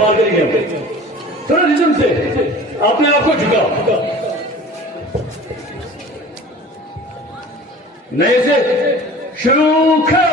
बात करेंगे। थोड़ा रिदम से अपने आप को झुकाओ, नए से शुरू कर।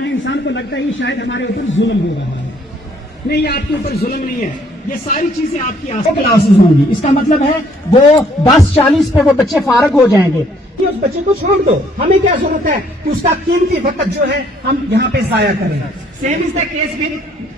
इंसान को लगता है कि शायद हमारे ऊपर जुल्म हो रहा है। नहीं, आपके ऊपर जुल्म नहीं है, ये सारी चीजें आपकी क्लासेस होंगी। इसका मतलब है वो 10:40 पे वो बच्चे फारग हो जाएंगे कि उस बच्चे को छोड़ दो। हमें क्या जरूरत है कि उसका कीमती वक्त जो है हम यहाँ पे जाया करें। Same is the case with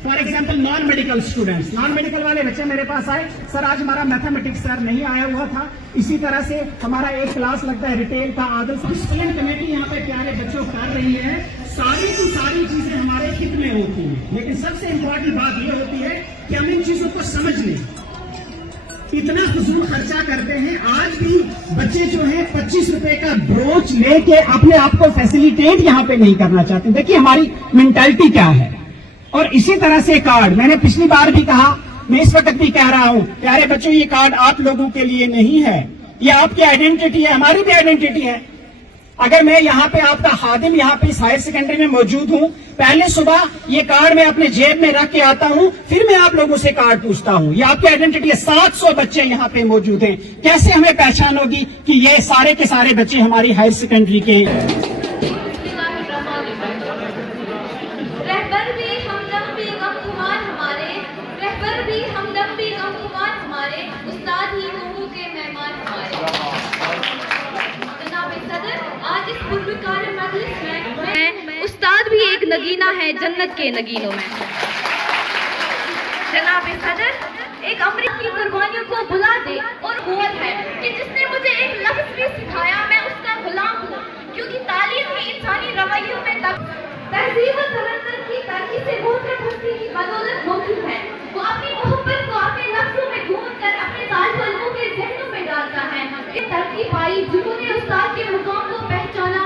for example non medical students. Non medical वाले बच्चे मेरे पास आए, सर आज हमारा मैथमेटिक्स सर नहीं आया हुआ था। इसी तरह से हमारा एक क्लास लगता है रिटेल का, आदल स्टूडेंट कमेटी यहाँ पे प्यारे बच्चों कर रही है। सारी की सारी चीजें हमारे हित में होती हैं, लेकिन सबसे इम्पोर्टेंट बात यह होती है कि हम इन चीजों को समझ लें। इतना फजूल खर्चा करते हैं। आज भी बच्चे जो हैं 25 रुपए का ब्रोच लेके अपने आप को फैसिलिटेट यहाँ पे नहीं करना चाहते। देखिए हमारी मेंटालिटी क्या है। और इसी तरह से कार्ड, मैंने पिछली बार भी कहा, मैं इस वक्त भी कह रहा हूं, प्यारे बच्चों ये कार्ड आप लोगों के लिए नहीं है, ये आपकी आइडेंटिटी है, हमारी भी आइडेंटिटी है। अगर मैं यहाँ पे आपका खादिम यहाँ पे इस हायर सेकेंडरी में मौजूद हूँ, पहले सुबह ये कार्ड मैं अपने जेब में रख के आता हूँ, फिर मैं आप लोगों से कार्ड पूछता हूँ। ये आपकी आइडेंटिटी है। 700 बच्चे यहाँ पे मौजूद हैं। कैसे हमें पहचान होगी कि ये सारे के सारे बच्चे हमारी हायर सेकेंडरी के हैं? उस्ताद भी एक नगीना है जन्नत के नगीनों में। जनाब सदर, एक अमरीकी की कुर्बानियों को बुला दे और कुव्वत है कि जिसने मुझे एक लफ्ज भी सिखाया मैं उसका गुलाम हूँ, क्योंकि तालीम ही इंसानी रवैयों में तहजीब और तमन्ना की तरक्की से होकर हस्ती की बदौलत मुमकिन है। वो अपनी मोहब्बत को अपने लफ्जों में ढूंढकर अपने तालिब इल्मों के ज़हनों में डालता है। एक तरक्की पाई जिन्होंने उस्ताद के मुकाम को पहचाना।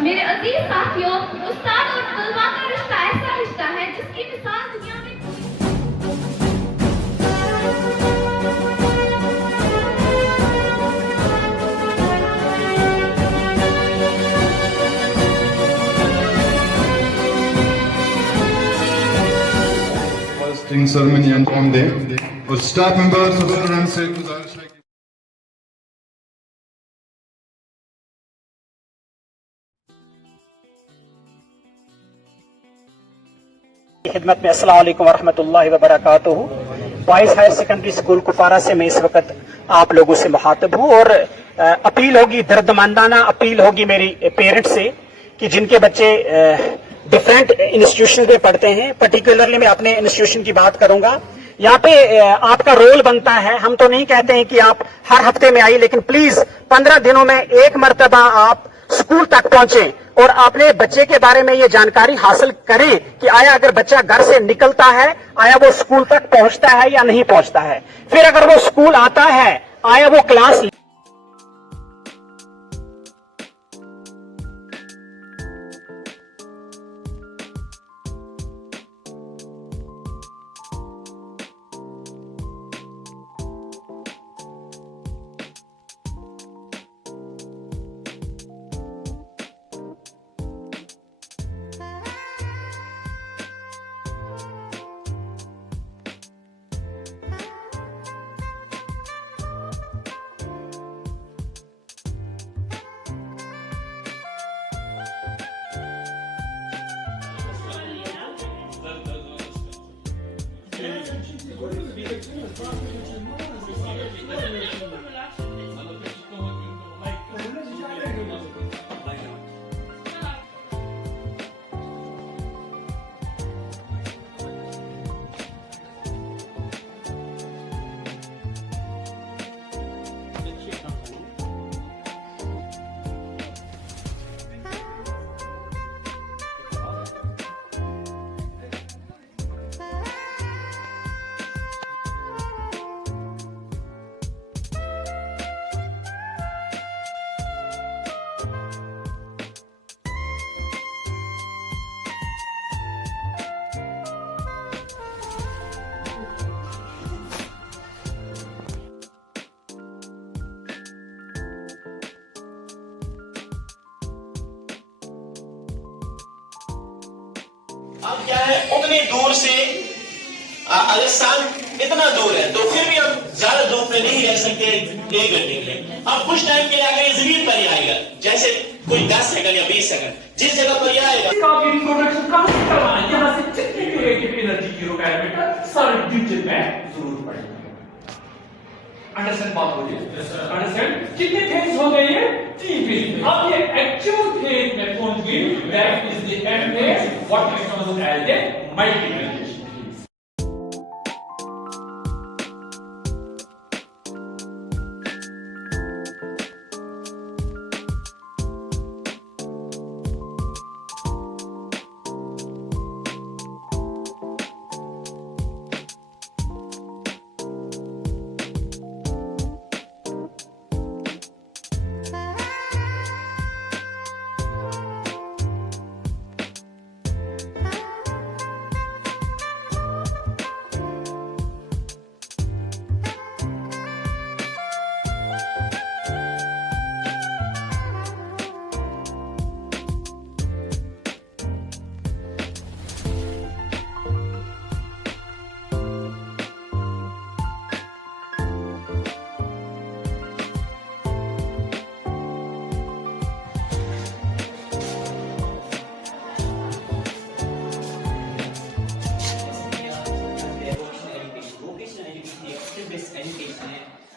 मेरे अजीज साथियों, उस्ताद और तलबा का रिश्ता ऐसा रिश्ता है जिसकी मिसाल दुनिया में सेरेमनी अंजाम दें और स्टाफ मेंबर्स सदर से गुजारिश है। खिदमत में अस्सलाम वालेकुम वरहमतुल्लाहि वबरकातुहू। Boys higher secondary school Kupwara से मैं इस वक्त आप लोगों से मुखातब हूँ और अपील होगी, दर्दमंदाना अपील होगी मेरी पेरेंट्स से कि जिनके बच्चे डिफरेंट इंस्टीट्यूशन में पढ़ते हैं, पर्टिकुलरली मैं अपने इंस्टीट्यूशन की बात करूंगा। यहाँ पे आपका रोल बनता है। हम तो नहीं कहते हैं कि आप हर हफ्ते में आइए, लेकिन प्लीज 15 दिनों में एक मर्तबा आप स्कूल तक पहुंचे और अपने बच्चे के बारे में ये जानकारी हासिल करें कि आया अगर बच्चा घर से निकलता है, आया वो स्कूल तक पहुंचता है या नहीं पहुंचता है। फिर अगर वो स्कूल आता है, आया वो क्लास अब क्या है, उतनी दूर से राजस्थान इतना दूर है, तो फिर भी हम ज्यादा धूप में नहीं रह सकते 1 घंटे के लिए। अब कुछ टाइम के लिए अगर ये जमीन पर ही आएगा, जैसे कोई 10 सेकंड या 20 सेकंड जिस जगह पर ये आएगा, आपकी रिप्रोडक्शन कहां से करवाना है, यहाँ से कितनी क्रिएटिव एनर्जी की रिक्वायरमेंट है, सारे फ्यूचर में जरूर पड़ेगी। अंडरस्टैंड बात हो रही है? अंडरस्टैंड? कितने फेज हो गए ये? 3 फेज। अब ये एक्चुअल फेज में पहुंच गई, that is the end phase, what is known as the multiplication.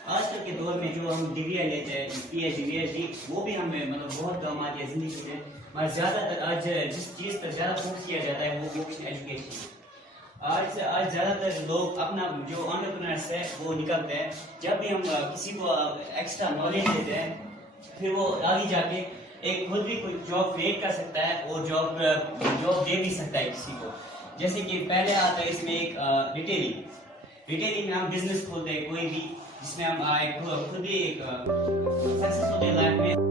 आजकल के दौर में जो हम डिग्रियाँ लेते हैं, PhD, वो भी हमें मतलब बहुत काम आती है जिंदगी में। मगर ज्यादातर आज जिस चीज पर ज्यादा फोकस किया जाता है वो वोकेशनल एजुकेशन। आज ज्यादातर लोग अपना जो एंटरप्रेन्योर्स है वो निकलते हैं, जब भी हम किसी को एक्स्ट्रा नॉलेज देते हैं, फिर वो आगे जाके एक खुद भी कोई जॉब क्रिएट कर सकता है, वो जॉब दे भी सकता है किसी को। जैसे कि पहले आता है इसमें एक रिटेलिंग में हम बिजनेस खोलते हैं कोई भी, जिसमें हम खुद भी एक सक्सेस होते हैं लाइफ में।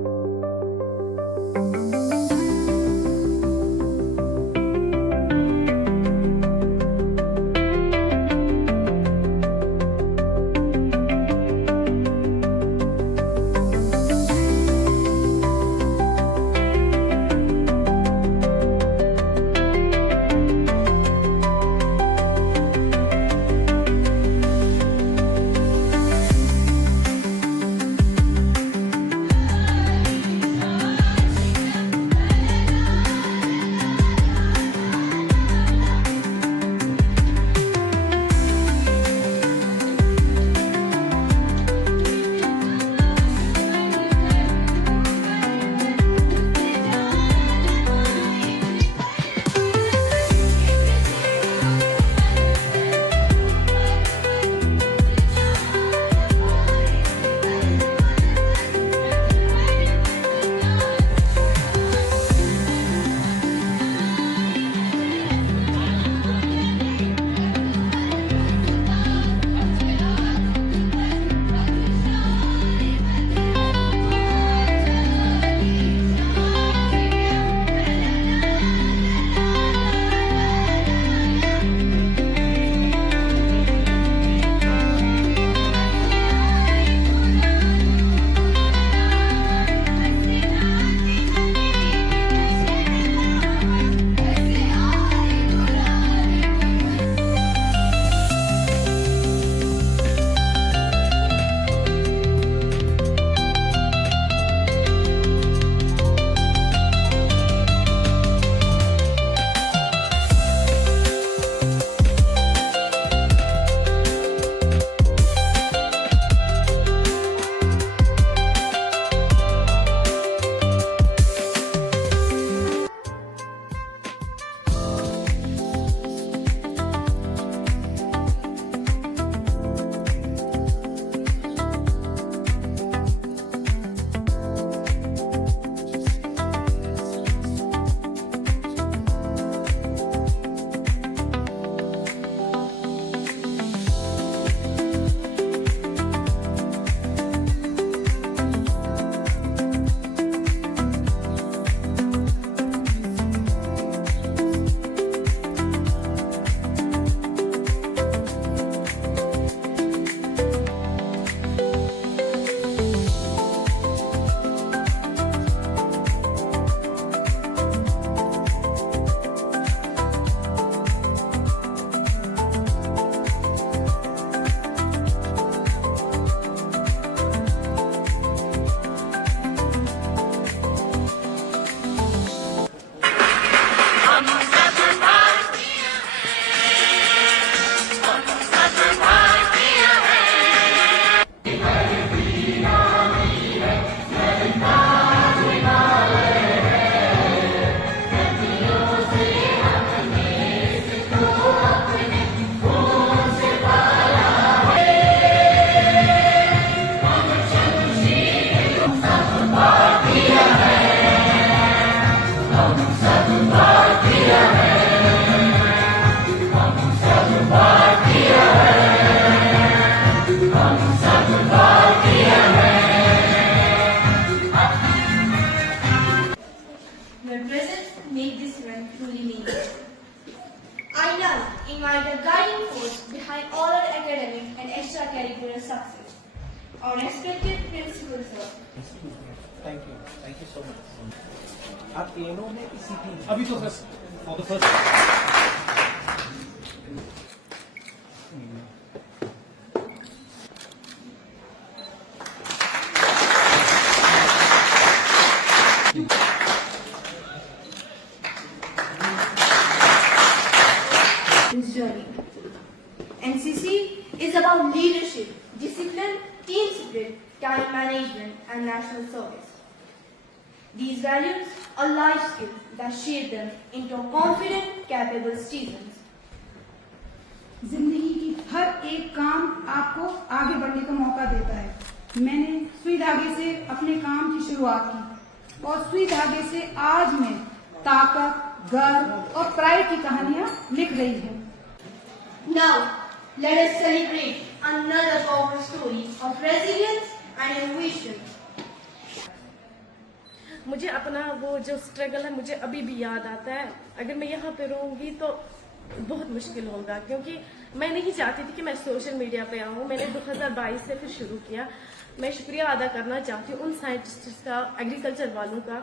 Principal sir. Thank you so much. आप एनो में किसी भी अभी तो for the first This journey. NCC is about leadership, discipline, team spirit, time management, and national service. These values are life skills that shape them into confident, capable citizens. जिंदगी की हर एक काम आपको आगे बढ़ने का मौका देता है। मैंने सुई धागे से अपने काम की शुरुआत की और सुई धागे से आज मैं ताकत, गर्व और प्राइड की कहानियां लिख रही हूँ। Now, let us celebrate another powerful story of resilience and innovation. मुझे अपना वो जो स्ट्रगल है मुझे अभी भी याद आता है। अगर मैं यहाँ पे रहूँगी तो बहुत मुश्किल होगा, क्योंकि मैं नहीं चाहती थी कि मैं सोशल मीडिया पे आऊँ। मैंने 2022 से फिर शुरू किया। मैं शुक्रिया अदा करना चाहती हूँ उन साइंटिस्ट का, एग्रीकल्चर वालों का।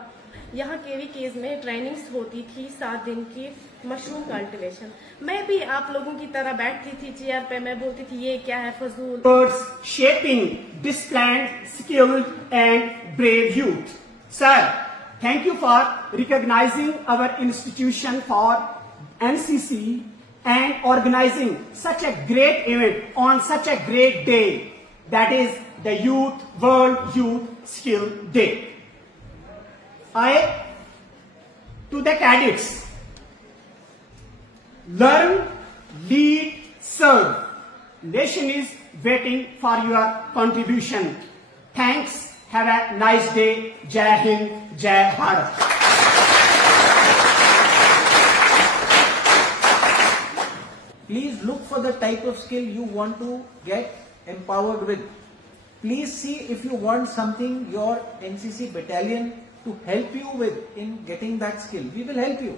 यहाँ केवीकेज में ट्रेनिंग्स होती थी 7 दिन की मशरूम कल्टीवेशन। मैं भी आप लोगों की तरह बैठती थी चेयर पे, मैं बोलती थी ये क्या है फजूल। Towards shaping this planned, skilled and brave youth. Sir, thank you for recognizing our institution for NCC and organizing such a great event on such a great day, that is the World Youth Skill Day. To the cadets, learn, lead, serve. Nation is waiting for your contribution. Thanks. Have a nice day. Jai Hind, Jai Bharat. Please look for the type of skill you want to get empowered with. Please see if you want something your NCC battalion to help you with in getting that skill. We will help you.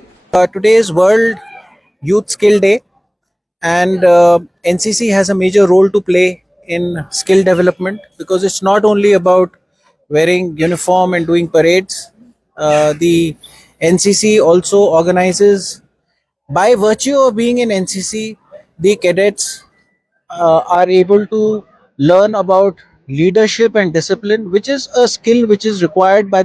Today is World Youth Skill Day, and NCC has a major role to play in skill development, because it's not only about wearing uniform and doing parades. The NCC also organizes, by virtue of being in NCC, the cadets are able to learn about leadership and discipline, which is a skill which is required by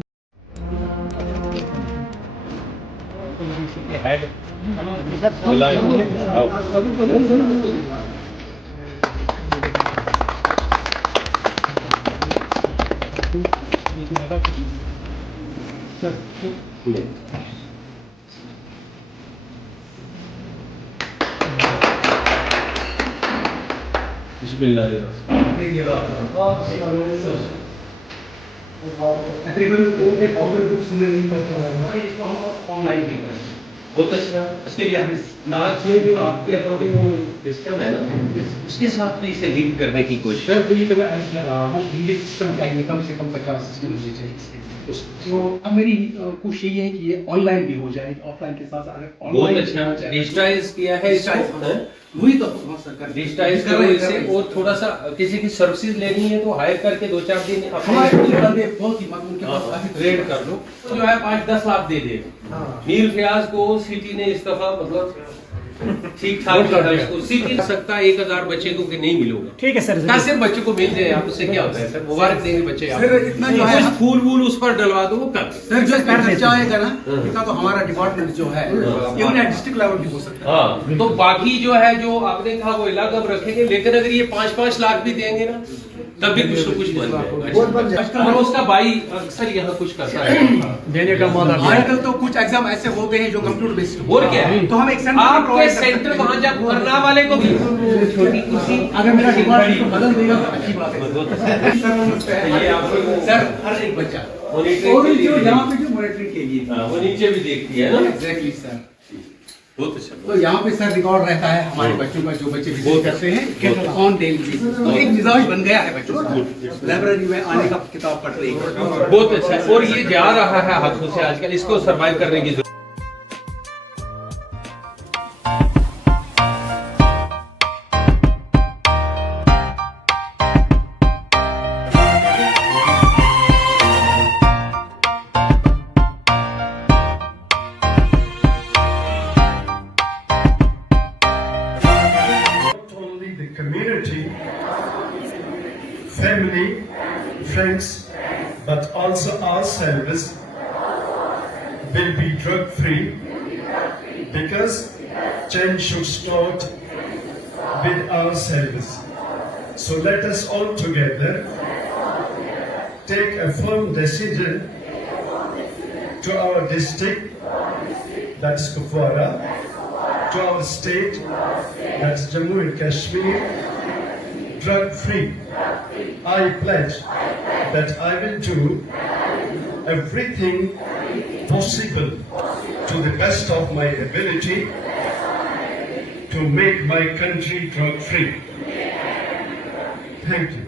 बहुत अच्छा। इसके लिए हम उसके साथ में इसे लिंक करने की कोशिश कम से कम 50 सिस्टम होने चाहिए। तो अब मेरी कोशिश यही है कि ये ऑनलाइन भी हो जाए, ऑफलाइन के साथ अगर बहुत अच्छा डिजिटाइज किया है इसको, वही तो सरकार डिजिटाइज करो इसे। और थोड़ा सा किसी की सर्विसेज लेनी है तो हायर करके 2-4 दिन हमारे बंदे बहुत ही उनके पास काफी ट्रेड कर लो, तो जो है 5-10 लाख दे देगा। मीर फयाज को सिटी ने इस दफा मतलब ठीक ठाक उसको सिटी सकता 1000 बच्चे को कि नहीं मिलेगा। ठीक है सर। सिर्फ बच्चे को मिल जाए आप, उससे क्या होता है सर? मुबारक देंगे बच्चे आप। सर इतना जो है फूल वूल उस पर डलवा दो वो कर। सर जो खर्चा आएगा ना, इतना तो हमारा डिपार्टमेंट जो है ये डिस्ट्रिक्ट लेवल भी हो सकता है। हाँ, तो बाकी जो है जो आपने कहा वो इलाका हम रखेंगे, लेकिन अगर ये 5-5 लाख भी देंगे ना तब भी कुछ तो कुछ बन जाएगा। और उसका भाई अक्सर यहाँ कुछ करता है देने का मौका। आजकल तो कुछ एग्जाम ऐसे हो गए हैं जो कंप्यूटर बेस्ड। और क्या है, तो हम एक सेंटर आपके सेंटर वहाँ जब करना वाले को भी छोटी कुर्सी, अगर मेरा डिपार्टमेंट बदल देगा तो अच्छी बात है। ये आपको सर हर एक बच्चा मॉनिटरिंग यहाँ पे जो मॉनिटरिंग के लिए वो नीचे भी देखती है ना। Exactly sir. बहुत अच्छा। तो यहाँ पे सर रिकॉर्ड रहता है हमारे बच्चों का, जो बच्चे विजिट करते हैं ऑन डेली बेसिस। तो एक मिजाज बन गया है बच्चों का, लाइब्रेरी में आने का, किताब पढ़ रही है। बहुत अच्छा। और ये जा रहा है हाथों से आजकल, इसको सर्वाइव करने की जरूरत friends, but also ourselves will be drug-free, because change should start with ourselves. So let us all together take a firm decision to our district, that's Kupwara, to our state, that's Jammu and Kashmir, drug-free. I pledge that I will do everything possible to the best of my ability to make my country drug-free. Thank you.